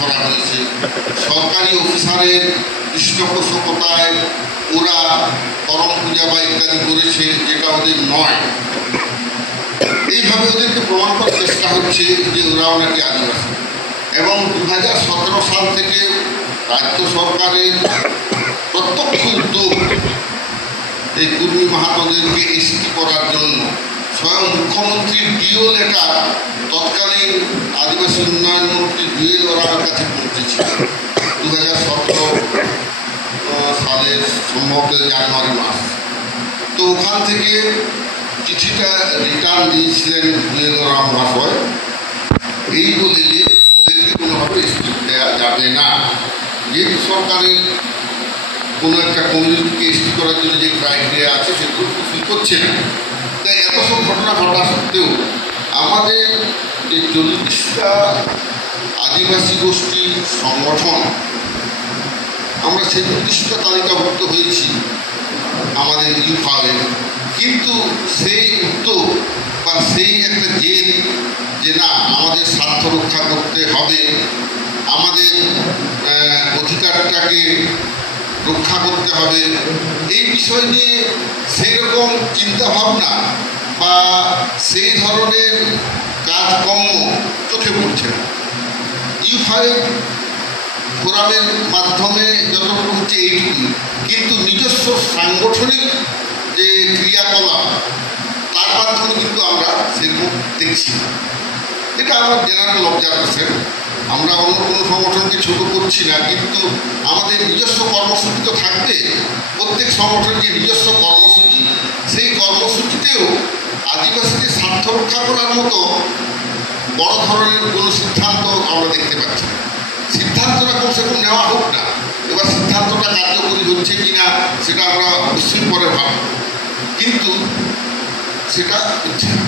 করা হয়েছে। সরকারি অফিসারের পৃষ্ঠপোষকতায় ওরা করম পূজা বা ইত্যাদি করেছে, যেটা ওদের নয়। এইভাবে ওদেরকে প্রমাণ করার চেষ্টা হচ্ছে যে ওরাও নাকি আদিবাসী। এবং 2017 সাল থেকে রাজ্য সরকারের প্রত্যক্ষ উদ্যোগ এই কুর্মী মাহাতোদেরকে এসটি করার জন্য স্বয়ং মুখ্যমন্ত্রীর ডিও লেটার তৎকালীন আদিবাসী উন্নয়ন মন্ত্রী জুয়েল ওরামের কাছে পৌঁছেছিল 2017 সালের সম্ভবত জানুয়ারি মাস। তো ওখান থেকে চিঠিটা রিটার্ন দিয়েছিলেন জুয়েল ওরাম মহাশয়, এই বলে যে ওদেরকে কোনোভাবে এসটি দেওয়া যাবে না, যেহেতু সরকারের কোনো একটা কমিউনিটিকে এসটি করার জন্য যে ক্রাইটেরিয়া আছে সেগুলো ফুলফিল করছে না। তাই এত সব ঘটনা ঘটা সত্ত্বেও আমাদের যে 40টা আদিবাসী গোষ্ঠী সংগঠন, আমরা 36টা তালিকাভুক্ত হয়েছি আমাদের ইউফাওয়ে। কিন্তু সেই উদ্যোগ বা সেই একটা জেদ যে না আমাদের স্বার্থ রক্ষা করতে হবে, আমাদের অধিকারটাকে রক্ষা করতে হবে, এই বিষয় নিয়ে সেই রকম চিন্তাভাবনা বা সেই ধরনের কাজকর্ম চোখে পড়ছে না। ইউফাইভ ফোরামের মাধ্যমে যতটুকু হচ্ছে এইটুকুই, কিন্তু নিজস্ব সাংগঠনিক যে ক্রিয়াকলাপ তার মাধ্যমে কিন্তু আমরা সেরকম দেখছি। এটা আমার জেনারেল অবজারভেশন। আমরা অন্য কোনো সংগঠনকে ছোট করছি না, কিন্তু আমাদের নিজস্ব কর্মসূচি তো থাকবে। প্রত্যেক সংগঠনের যে নিজস্ব কর্মসূচি, সেই কর্মসূচিতেও আদিবাসীদের স্বার্থ রক্ষা করার মতো বড় ধরনের কোনো সিদ্ধান্ত আমরা দেখতে পাচ্ছি না। সিদ্ধান্তটা কমসে কম নেওয়া হোক না, এবার সিদ্ধান্তটা কার্যকরী হচ্ছে কিনা সেটা আমরা অবশ্যই পরে ভাবব, কিন্তু সেটা হচ্ছে না।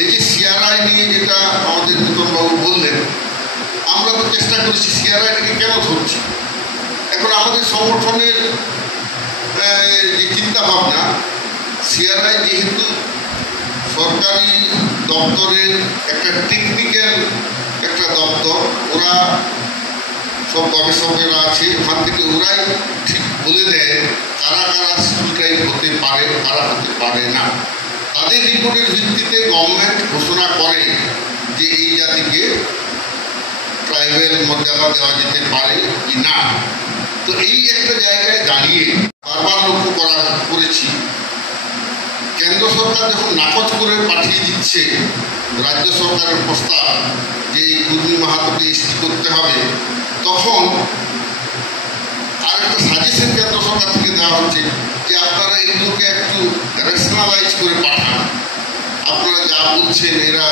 এই যে সিআরআই নিয়ে যেটা আমাদের নূতনবাবু বললেন, আমরা তো চেষ্টা করছি সিআরআইটাকে কেন ধরছি। এখন আমাদের সংগঠনের যে চিন্তাভাবনা, সিআরআই যেহেতু সরকারি দপ্তরের একটা টেকনিক্যাল একটা দপ্তর, ওরা সব গবেষকেরা আছে, ওখান থেকে ওরাই ঠিক বলে দেয় কারা কারা সিভিল হতে পারে, কারা হতে পারে না। তাদের রিপোর্টের ভিত্তিতে গভর্নমেন্ট ঘোষণা করে যে এই জাতিকে ট্রাইবেল মর্যাদা দেওয়া যেতে পারে কি না। তো এই একটা জায়গায় দাঁড়িয়ে বারবার লক্ষ্য করেছি, কেন্দ্র সরকার যখন নাকচ করে পাঠিয়ে দিচ্ছে রাজ্য সরকারের প্রস্তাব যে এই কুর্মী মাহাতোকে এসটি করতে হবে, তখন আর একটা সাজেশন কেন্দ্র সরকার থেকে দেওয়া হচ্ছে যে আপনারা এগুলোকে একটু রেশনালাইজ করে পাঠান, আপনারা যা বলছেন এরা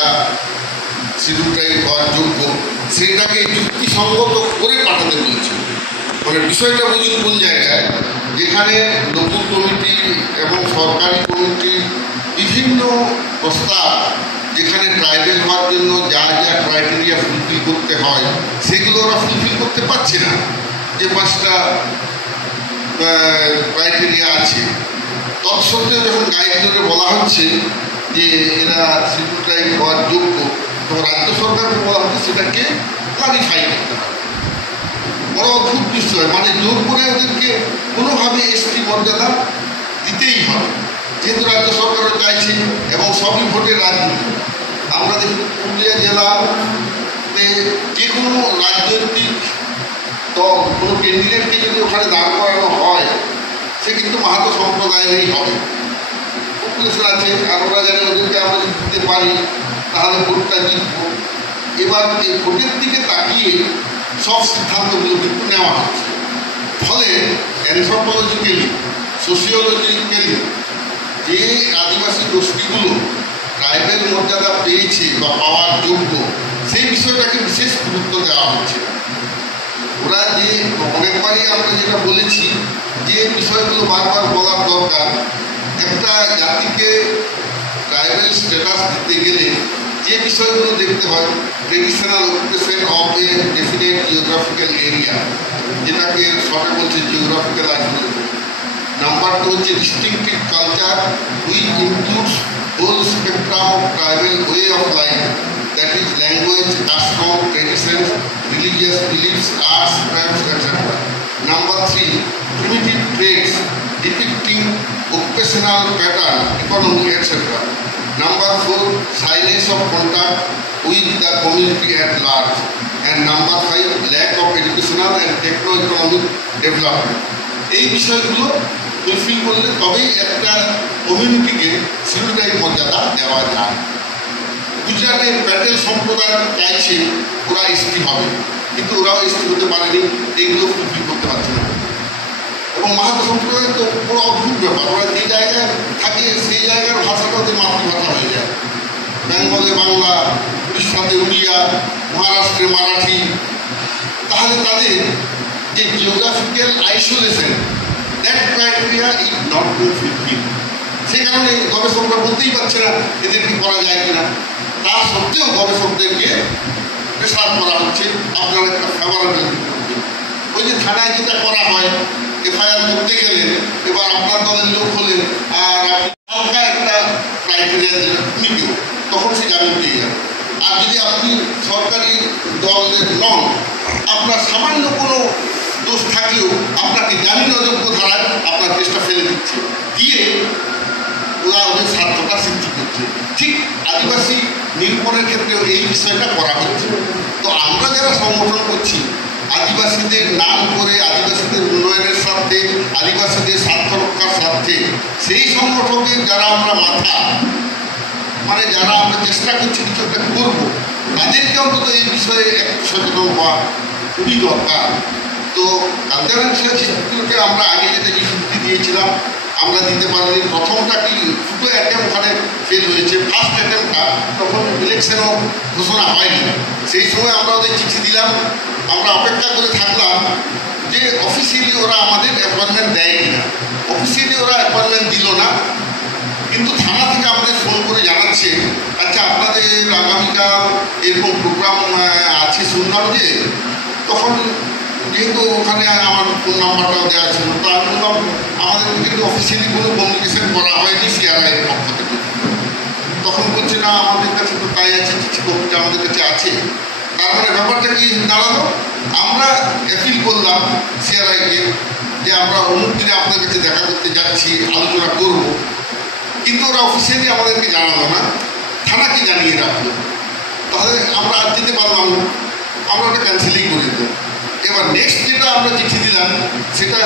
শিডিউলটাই হওয়ার যোগ্য, সেটাকে যুক্তিসঙ্গত করে পাঠাতে বলছে। মানে বিষয়টা বুঝুন কোন জায়গায়, যেখানে লোকাল কমিটি এবং সরকারি কমিটি বিভিন্ন প্রস্তাব, যেখানে ট্রাইবেল হওয়ার জন্য যা যা ক্রাইটেরিয়া ফুলফিল করতে হয় সেগুলো ওরা ফুলফিল করতে পারছে না। যে 5টা ক্রাইটেরিয়া আছে, তৎসত্ত্বেও যখন গাইডলাইনে বলা হচ্ছে যে এরা শিডিউল ট্রাইব হওয়ার যোগ্য, তখন রাজ্য সরকারকে বলা হচ্ছে সেটাকে ক্লারিফাই করতে হবে। বড় অদ্ভুত বিষয়, মানে জোর করে ওদেরকে কোনোভাবে এসটি মর্যাদা দিতেই হবে, যেহেতু রাজ্য সরকারও চাইছে এবং সবই ভোটের রাজনীতি। আমরা দেখি পুরুলিয়া জেলাতে যে কোনো রাজনৈতিক দল কোনো ক্যান্ডিডেটকে যদি ওখানে দাঁড় করানো হয়, সে কিন্তু মাহাতো সম্প্রদায়েরই হবে। পপুলেশন আছে, আর ওরা জানে ওদেরকে আমরা যদি দিতে পারি তাহলে ভোটটা জিতব। এবার এই ভোটের দিকে তাকিয়ে সব সিদ্ধান্তগুলো কিন্তু নেওয়া হচ্ছে। ফলে অ্যানথ্রোপোলজিক্যালি, সোশিওলজিক্যালি যে আদিবাসী গোষ্ঠীগুলো ট্রাইবেল মর্যাদা পেয়েছে বা পাওয়ার যোগ্য, সেই বিষয়টাকে বিশেষ গুরুত্ব দেওয়া হচ্ছে। ওরা যে অনেকবারই আমরা যেটা বলেছি যে বিষয়গুলো বারবার বলার দরকার, একটা জাতিকে ট্রাইবেল স্ট্যাটাস দিতে গেলে যে বিষয়গুলো দেখতে হয়, traditional occupation of a definite geographical area, যেটাকে শর্টে বলছে জিওগ্রাফিক্যাল আইডেন্টিটি। নাম্বার 2 হচ্ছে distinctive culture which includes whole spectrum of tribal way of life that is language, custom, traditions, religious beliefs, arts, crafts, etc. Number 3, primitive traits depicting occupational pattern, economy, etc. Number 4, silence of contact with the community at large. And number 5, lack of educational and techno-economic development. এই বিষয়গুলো fulfil করলে তবেই একটা কমিউনিটিকে civilise মর্যাদা দেওয়া যায়। গুজরাটের প্যাটেল সম্প্রদায় চাইছে ওরা এসটি হবে, কিন্তু ওরাও এসটি হতে পারেনি, এইগুলো ফুলফিল করতে পারছে না। এবং মাহাতো সম্প্রদায় তো বড় অদ্ভুত ব্যাপার, ওরা যে জায়গায় থাকে সেই জায়গার ভাষাটা ওদের মাতৃভাষা হয়ে যায়। বেঙ্গলে বাংলা, উড়িষ্যাতে উড়িয়া, মহারাষ্ট্রে মারাঠি। তাহলে তাদের যে geographical isolation, that criteria is not fulfil. সেই কারণে গবেষকরা বলতেই পারছে না এদেরকে করা যায় কিনা। তা সত্ত্বেও গবেষকদেরকে প্রেসার করা হচ্ছে, আপনারা একটা ফেভারেবল করবেন। ওই যে থানায় যেটা করা হয়, এফআইআর করতে গেলে এবার আপনার দলের লোক হলেন আর আপনি হালকা একটা ক্রাইটেরিয়া দিলেন তুমি কেউ, তখন সে জামিন পেয়ে যাবে। আর যদি আপনি সরকারি দলের নন, আপনার সামান্য কোনো দোষ থাকলেও আপনাকে জামিন অযোগ্য ধারায় আপনার কেসটা ফেলে দিচ্ছে, দিয়ে ওরা ওদের স্বার্থটা সিদ্ধি করছে। ঠিক আদিবাসী নিরূপণের ক্ষেত্রেও এই বিষয়টা করা হচ্ছে। তো আমরা যারা সংগঠন করছি, আদিবাসীদের নাম করে, আদিবাসীদের উন্নয়নের স্বার্থে, আদিবাসীদের স্বার্থ রক্ষার স্বার্থে, সেই সংগঠনের যারা আমরা মাথা, মানে যারা আমরা চেষ্টা করছি কিছু একটা করবো, তাদেরকে অন্তত এই বিষয়ে একটু সচেতন হওয়া খুবই দরকার। তো কালচারাল রিসার্চগুলোকে আমরা আগে যেটা যুক্তি দিয়েছিলাম আমরা দিতে পারিনি। প্রথমটা কি দুটো অ্যাটেম্প ওখানে ফেল হয়েছে। ফার্স্ট অ্যাটেম্পটা তখন ইলেকশনও ঘোষণা হয়নি, সেই সময় আমরা ওদের চিঠি দিলাম, আমরা অপেক্ষা করে থাকলাম যে অফিসিয়ালি ওরা আমাদের অ্যাপয়েন্টমেন্ট দেয় কিনা। অফিসিয়ালি ওরা অ্যাপয়েন্টমেন্ট দিল না, কিন্তু থানা থেকে আমাদের ফোন করে জানাচ্ছে আচ্ছা আপনাদের আগামীকাল এরকম প্রোগ্রাম আছে শুনলাম যে। তখন যেহেতু ওখানে আমার ফোন নাম্বারটাও দেওয়া ছিল, তো আমি বললাম আমাদের কিন্তু অফিসিয়ালি কোনো কমিউনিকেশন করা হয়নি সিআরআই এর পক্ষ থেকে। তখন বলছে না আমাদের কাছে তো তাই আছে, চিঠি কপিটা আমাদের কাছে আছে। তার মানে ব্যাপারটা কি দাঁড়ালো, আমরা অ্যাপিল করলাম সিআরআইকে যে আমরা অমুক দিনে আপনাদের কাছে দেখা করতে যাচ্ছি, আলোচনা করব, কিন্তু ওরা অফিসিয়ালি আমাদেরকে জানালো না, থানাকে জানিয়ে রাখলো। তাহলে আমরা আর যেতে পারলাম না, আমরা ওটা ক্যান্সেলই করে দিলাম। এবার নেক্সট যেটা আমরা চিঠি দিলাম সেটা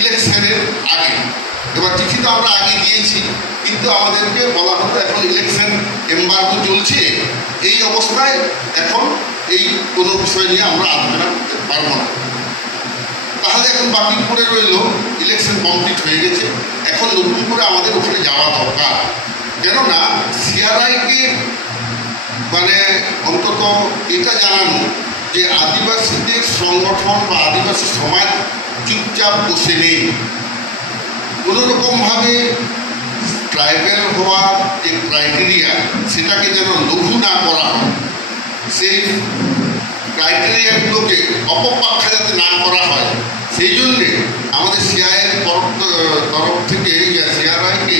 ইলেকশনের আগে। এবার চিঠি তো আমরা আগে দিয়েছি, কিন্তু আমাদেরকে বলা হতো এখন ইলেকশন এমবার্গো চলছে, এই অবস্থায় এখন এই কোনো বিষয় নিয়ে আমরা আলোচনা করতে পারবো না। তাহলে এখন বাকি পড়ে রইল, ইলেকশন কমপ্লিট হয়ে গেছে, এখন নতুন করে আমাদের ওখানে যাওয়া দরকার। কেননা সিআরআইকে মানে অন্তত এটা জানানো যে আদিবাসীদের সংগঠন বা আদিবাসী সমাজ চুপচাপ বসে নেই, কোনোরকমভাবে ট্রাইবেল হওয়ার যে ক্রাইটেরিয়া সেটাকে যেন লঘু না করা হয়, সেই ক্রাইটেরিয়াগুলোকে অপব্যাখ্যা যাতে না করা হয়, সেই জন্যে আমাদের সিআইয়ের তরফ থেকে, সিআরআইকে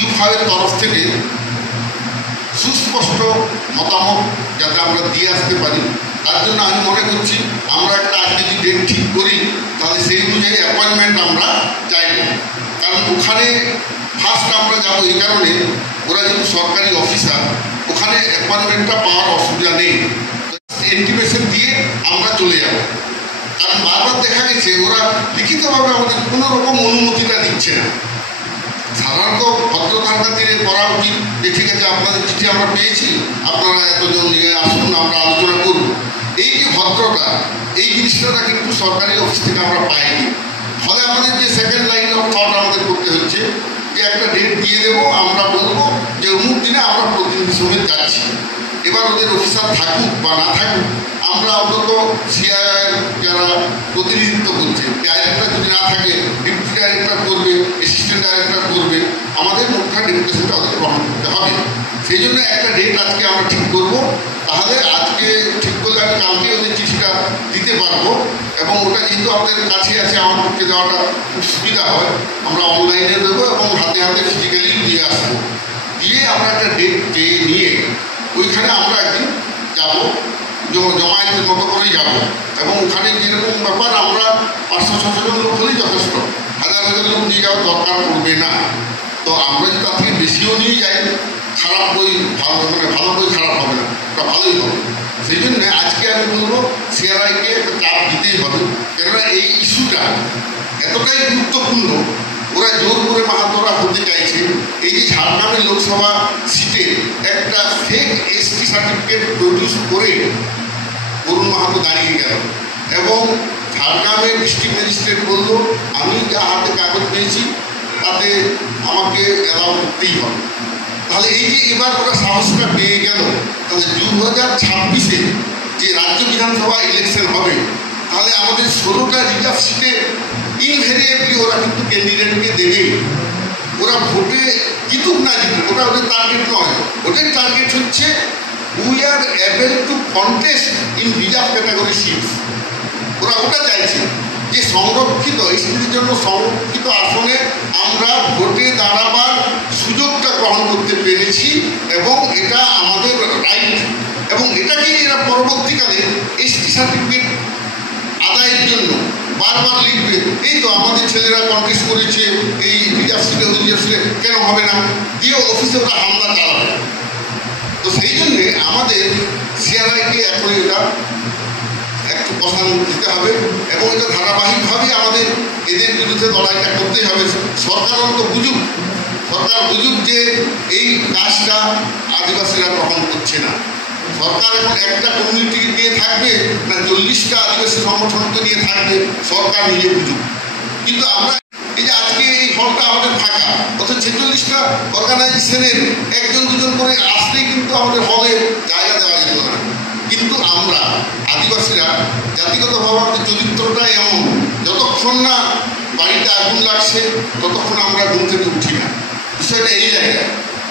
ইউফাওয়ের তরফ থেকে সুস্পষ্ট মতামত যাতে আমরা দিয়ে আসতে পারি, তার জন্য আমি মনে করছি আমরা একটা আজকে যদি ডেট ঠিক করি তাহলে সেই অনুযায়ী অ্যাপয়েন্টমেন্ট আমরা চাইব। কারণ ওখানে ফার্স্ট আমরা যাবো এই কারণে, ওরা যেহেতু সরকারি অফিসার, ওখানে অ্যাপয়েন্টমেন্টটা পাওয়ার অসুবিধা নেই, ইন্টিমেশন দিয়ে আমরা চলে যাব। কারণ বারবার দেখা গেছে ওরা লিখিতভাবে আমাদের কোনো রকম অনুমতিটা দিচ্ছে না। সাধারণত ভদ্রতার খাতিরে করা উচিত যে ঠিক আছে আপনাদের চিঠি আমরা পেয়েছি, আপনারা এতজন নিয়ে আসুন, আমরা আলোচনা করব। এই যে ভদ্রতা, এই জিনিসটা কিন্তু সরকারি অফিস থেকে আমরা পাইনি। ফলে আমাদের যে সেকেন্ড লাইন অফ থট আমাদের করতে হচ্ছে যে একটা ডেট দিয়ে দেবো, আমরা বলবো যে অমুক দিনে আমরা প্রতিনিধি সমেত যাচ্ছি। এবার ওদের অফিসার থাকুক বা না থাকুক, আমরা অন্তত সিআইআইয়ের যারা প্রতিনিধিত্ব করছে, ডাইরেক্টর যদি না থাকে ডেপুটি ডাইরেক্টর করবে, অ্যাসিস্ট্যান্ট ডাইরেক্টর করবে, আমাদের মোটটা ডেপুটেশনটা ওদের গ্রহণ করতে হবে। সেই জন্য একটা ডেট আজকে আমরা ঠিক করব। তাহলে আজকে ঠিক করলে আমি কালকে ওদের চিঠিটা দিতে পারবো, এবং ওটা যেহেতু আমাদের কাছে আছে আমার পক্ষে দেওয়াটা খুব সুবিধা হয়, আমরা অনলাইনে দেবো এবং হাতে হাতে ফিজিক্যালি দিয়ে আসবো। দিয়ে আমরা একটা ডেট পেয়ে নিয়ে ওইখানে আমরা একদিন যাব, জমায়েতের মতো করেই যাব, এবং ওখানে যেরকম ব্যাপার আমরা 500-600 জন লোক হলেই যথেষ্ট, হাজার হাজার লোক নিয়ে যাওয়ার দরকার পড়বে না। তো আমরা যদি তার থেকে বেশিও নিয়ে যাই, খারাপ বই ভালো বই খারাপ হবে না, ওটা ভালোই হবে। সেই জন্যে আজকে আমি বলবো সিআরআইকে একটা চাপ দিতেই হবে, কেননা এই ইস্যুটা এতটাই গুরুত্বপূর্ণ। ওরা জোর করে মাহাতোরা হতে চাইছে। এই যে ঝাড়গ্রামের লোকসভা সিটে একটা ফেক এসটি সার্টিফিকেট প্রডিউস করে অরুণ মাহাতো দাঁড়িয়ে গেল, এবং ঝাড়গ্রামের ডিস্ট্রিক্ট ম্যাজিস্ট্রেট বলল আমি যা হাতে কাগজ পেয়েছি তাতে আমাকে অ্যালাউ করতেই হবে। তাহলে এই যে এবার ওরা সাহসটা পেয়ে গেল, তাহলে 2026-এ যে রাজ্য বিধানসভা ইলেকশন হবে, তাহলে আমাদের 16টা রিজার্ভ সিটে ইনভেরিয়েবলি ওরা কিন্তু ক্যান্ডিডেটকে দেবে। ওরা ভোটে জিতুক না জিতুক, ওটা ওদের টার্গেট নয়। ওদের টার্গেট হচ্ছে we are able to contest in reserve category seats. ওরা ওটা চাইছে যে সংরক্ষিত এসটির জন্য সংরক্ষিত আসনে আমরা ভোটে দাঁড়াবার সুযোগটা গ্রহণ করতে পেরেছি, এবং এটা আমাদের রাইট, এবং এটাকেই এরা পরবর্তীকালে এসটি সার্টিফিকেট আদায়ের জন্য বারবার লিখবে, এই তো আমাদের ছেলেরা কন্টেস্ট করেছে এই রিজার্ভ সিটে, রিজার্ভ সিটে কেন হবে না, দিয়ে অফিসে ওরা হামলা চালাবে। তো সেই জন্যে আমাদের সিআরআইকে এখন এটা একটু প্রধান দিতে হবে, এবং এটা ধারাবাহিকভাবে আমাদের এদের বিরুদ্ধে লড়াইটা করতেই হবে। সরকার অন্তত বুঝুক, সরকার বুঝুক যে এই কাজটা আদিবাসীরা গ্রহণ করছে না। সরকার এখন একটা কমিউনিটিকে নিয়ে থাকবে না 40টা আদিবাসী সংগঠনকে নিয়ে থাকবে, সরকার নিজে বুঝুক। কিন্তু আমরা এই যে আজকে এই হলটা আমাদের ফাঁকা, অর্থাৎ 46টা অর্গানাইজেশনের 1-2 করে আসলেই কিন্তু আমাদের হলে জায়গা দেওয়া যেত না। কিন্তু আমরা আদিবাসীরা জাতিগতভাবে আমাদের চরিত্রটা এমন, যতক্ষণ না বাড়িতে আগুন লাগছে ততক্ষণ আমরা ঘুম থেকে উঠি না। বিষয়টা এই জায়গায়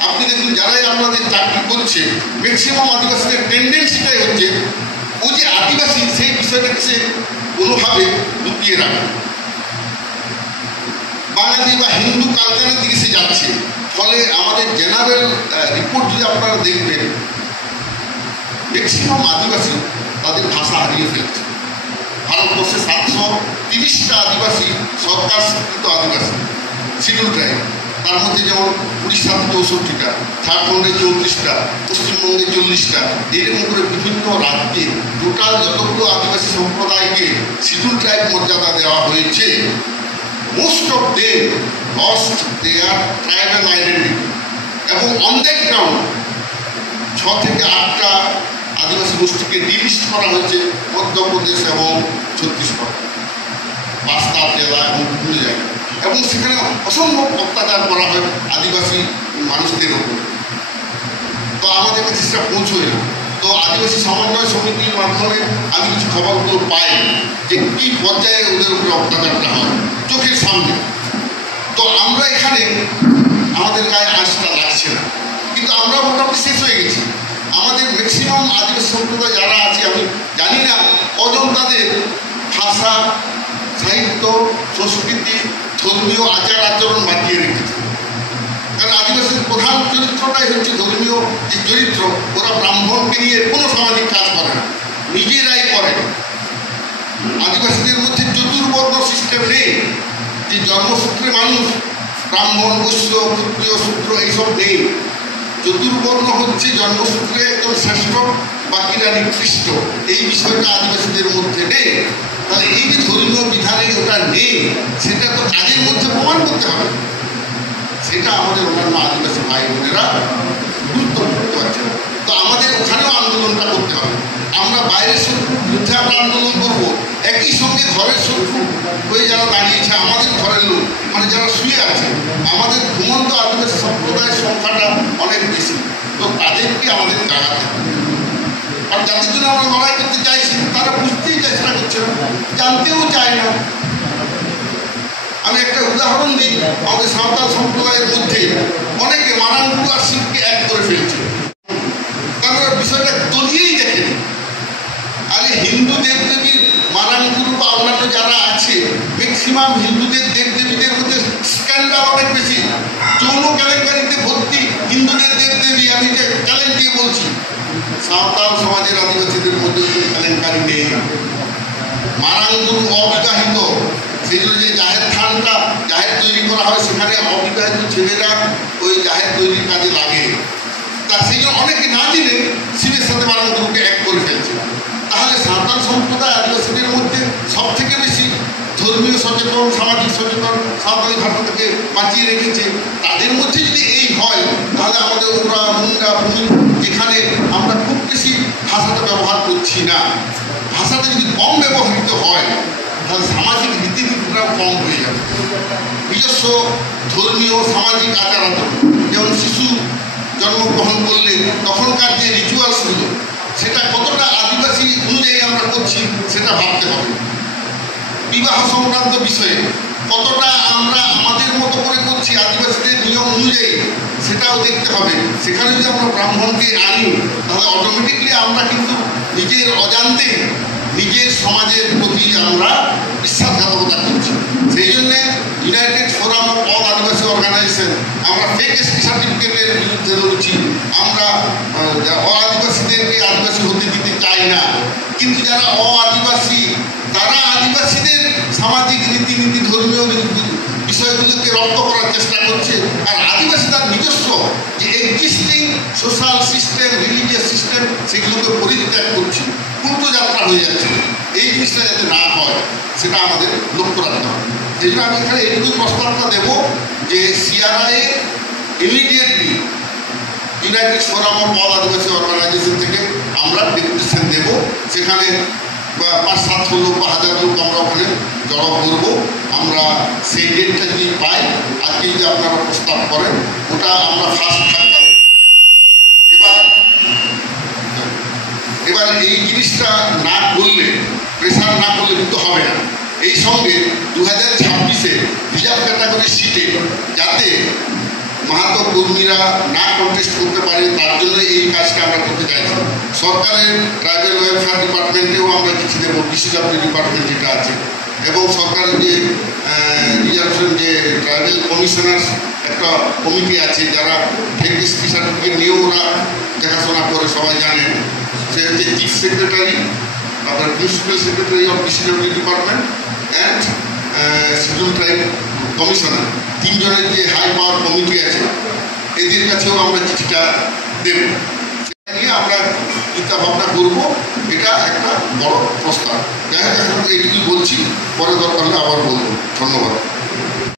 আপনি দেখুন, যারাই আপনাদের চাকরি করছে ম্যাক্সিমাম আদিবাসীদের টেন্ডেন্সিটাই হচ্ছে ও যে আদিবাসী সেই বিষয়টাকে সে কোনোভাবে লুকিয়ে রাখে, বাঙালি বা হিন্দু কালচারের দিকে সে যাচ্ছে। ফলে আমাদের জেনারেল রিপোর্ট যদি আপনারা দেখবেন, ম্যাক্সিমাম আদিবাসী তাদের ভাষা হারিয়ে ফেলছে। ভারতবর্ষে 730টা আদিবাসী সরকার স্বীকৃত আদিবাসী শিডিউল ট্রাইব, তার মধ্যে যেমন উড়িষ্যাতে 64টা, ঝাড়খণ্ডে 34টা, পশ্চিমবঙ্গে 40টা, এরকম করে বিভিন্ন রাজ্যে টোটাল যতগুলো আদিবাসী সম্প্রদায়কে শিডিউল ট্রাইব মর্যাদা দেওয়া হয়েছে, most of them lost their tribal identity. এবং অন দ্যাট গ্রাউন্ড 6 থেকে 8টা আদিবাসী গোষ্ঠীকে ডিলিস্ট করা হয়েছে মধ্যপ্রদেশ এবং ছত্তিশগড়, 5টা জেলা এবং বিভিন্ন জায়গায়, এবং সেখানে অসম্ভব অত্যাচার করা হয় আদিবাসী মানুষদের ওপর। তো আমাদের কাছে সেটা পৌঁছয় না। তো আদিবাসী সমন্বয় সমিতির মাধ্যমে আমি কিছু খবরগুলো পাই যে কী পর্যায়ে ওদের উপরে অত্যাচারটা হয় চোখের সামনে। তো আমরা এখানে আমাদের গায়ে আঁচটা লাগছে না, কিন্তু আমরা মোটামুটি শেষ হয়ে গেছি। আমাদের ম্যাক্সিমাম আদিবাসী সম্প্রদায় যারা আছে, আমি জানি না কজন তাদের ভাষা, সাহিত্য, সংস্কৃতি, ধর্মীয় আচার আচরণ বাঁচিয়ে রেখেছে। কারণ আদিবাসীর প্রধান চরিত্রটাই হচ্ছে ধর্মীয় যে চরিত্র। ওরা ব্রাহ্মণকে নিয়ে কোনো সামাজিক কাজ করে না, নিজেরাই করে। আদিবাসীদের মধ্যে চতুর্বর্ণ সিস্টেম নেই, যে জন্মসূত্রে মানুষ ব্রাহ্মণ, বৈশ্য, ক্ষত্রিয়, শূদ্র এইসব নেই। চতুর্বর্ণ হচ্ছে জন্মসূত্রে একদম শ্রেষ্ঠ, বাকিরা নিকৃষ্ট। এই বিষয়টা আদিবাসীদের মধ্যে নেই। তাহলে এই যে ধর্মীয় বিধানে ওটা নেই, সেটা তো কাজের মধ্যে প্রমাণ করতে হবে। সেটা আমাদের অন্যান্য আদিবাসী ভাই বোনেরা গুরুত্ব করতে পারছে না। তো আমাদের ওখানেও আন্দোলনটা করতে হবে। আমরা বাইরের শত্রুর বিরুদ্ধে আমরা আন্দোলন করবো, একই সঙ্গে ঘরের শত্রু হয়ে যারা দাঁড়িয়েছে, আমাদের ঘরের লোক মানে যারা শুয়ে আছে, আমাদের ঘুমন্ত আদিবাসী সম্প্রদায়ের সংখ্যাটা অনেক বেশি। তো তাদেরকে আমাদের জানাতে হবে। আর যাদের জন্য আমরা লড়াই করতে চাইছি তারা বুঝতেই চেষ্টা করছে না, জানতেও চায় না। আমি একটা উদাহরণ দিই, আমাদের সাঁওতাল সম্প্রদায়ের মধ্যে অনেকে মারাঙ্গুরু আর শিবকে এক করে ফেলছে, কারণ বিষয়টা তলিয়েই দেখেনি। আরে হিন্দু দেবদেবীর মারাঙ্গুরু বা অন্যান্য যারা আছে, ম্যাক্সিমাম হিন্দুদের দেবদেবীদের মধ্যে স্ক্যান্ডাল অনেক বেশি। যৌন কেলেঙ্কারিতে ভর্তি হিন্দু হিন্দুদের দেবদেবী, আমি যে চ্যালেঞ্জ দিয়ে বলছি, সাঁওতাল সমাজের আদিবাসীদের মধ্যে কেলেঙ্কারি নেই। মারাঙ্গুরু অবিবাহিত, সেই জন্য যে জাহের থানটা জাহের তৈরি করা হয় সেখানে অবিবাহিত ছেলেরা ওই জাহের তৈরির কাজে লাগে। তা সেই জন্য অনেকে না দিলে শিবের সাথে মারাঙ্গুরুকে এক করে ফেলছে। তাহলে সাঁওতাল সম্প্রদায় আদিবাসীদের মধ্যে সব থেকে বেশি ধর্মীয় সচেতন, সামাজিক সচেতন, সাঁওতালি ভাষা থেকে বাঁচিয়ে রেখেছে। তাদের মধ্যে যদি এই হয় তাহলে আমাদের ওরা মুন্ডা ভূমি, যেখানে আমরা খুব বেশি ভাষাটা ব্যবহার করছি না, ভাষাটা যদি কম ব্যবহৃত হয় তাহলে সামাজিক রীতিনীতিটাও কম হয়ে যাবে। নিজস্ব ধর্মীয় সামাজিক আচার আচরণ, যেমন শিশু জন্মগ্রহণ করলে তখনকার যে রিচুয়ালসগুলো সেটা কতটা আদিবাসী অনুযায়ী আমরা করছি সেটা ভাবতে হবে। বিবাহ সংক্রান্ত বিষয়ে কতটা আমরা আমাদের মতো করে করছি আদিবাসীদের নিয়ম অনুযায়ী সেটাও দেখতে হবে। সেখানে যদি আমরা ব্রাহ্মণকে আনি তাহলে অটোমেটিকলি আমরা কিন্তু নিজের অজান্তে নিজের সমাজের প্রতি আমরা বিশ্বাসঘাতকতা করছি। সেই জন্যে United Forum of All Adivasi Organization আমরা ফেক এসটি সার্টিফিকেটের বিরুদ্ধে লড়ছি। আমরা আদিবাসীদেরকে আদিবাসী হতে দিতে চাই না, কিন্তু যারা আদিবাসী তারা আদিবাসীদের সামাজিক রীতিনীতি, ধর্মীয় বিষয়গুলোকে রপ্ত করার চেষ্টা করছে। আর আদিবাসী তার নিজস্ব যে existing social system, religious system সেগুলোকে পরিত্যাগ করছে, উল্টো যাত্রা হয়ে যাচ্ছে। এই জিনিসটা যাতে না হয় সেটা আমাদের লক্ষ্য রাখতে হবে। সেই জন্য আমি এখানে এইটুকুই প্রস্তাবটা দেব যে CRI immediately United Forum of All Adivasi Organization থেকে আমরা ডেপুটেশন দেব। সেখানে 500-700 লোক বা 1000 লোক আমরা ওখানে জড়ো করবো। আমরা সেই ডেটটা যদি পাই, আজকে যদি আপনারা প্রস্তাব করেন, ওটা আমরা ফার্স্ট থাকতাম। এবার এই জিনিসটা না করলে, প্রেশার না করলে কিন্তু হবে না। এই সঙ্গে 2026-এ রিজার্ভ ক্যাটাগরি সিটে যাতে মাহাতো কর্মীরা না কন্টেস্ট করতে পারে তার জন্য এই কাজটা আমরা করতে চাইছি। সরকারের ট্রাইবাল ওয়েলফেয়ার ডিপার্টমেন্টেও আমরা চিঠি দেবো, ডিসিডব্লিউ ডিপার্টমেন্ট যেটা আছে, এবং সরকারের যে রিজার্ভেশন যে ট্রাইবাল কমিশনার একটা কমিটি আছে যারা ফেক এসটি সার্টিফিকেট নিয়েও ওরা দেখাশোনা করে, সবাই জানেন। সে হচ্ছে চিফ সেক্রেটারি, আপনার principal secretary of DCW department and schedule tribe commissioner, 3 জনের যে হাই পাওয়ার কমিটি আছে, এদের কাছেও আমরা চিঠিটা দেব। সেটা নিয়ে আমরা চিন্তা ভাবনা করবো। এটা একটা বড় প্রস্তাব। যাই হোক, এখন এইটুকুই বলছি, পরে দরকার হলে আবার বলবো। ধন্যবাদ।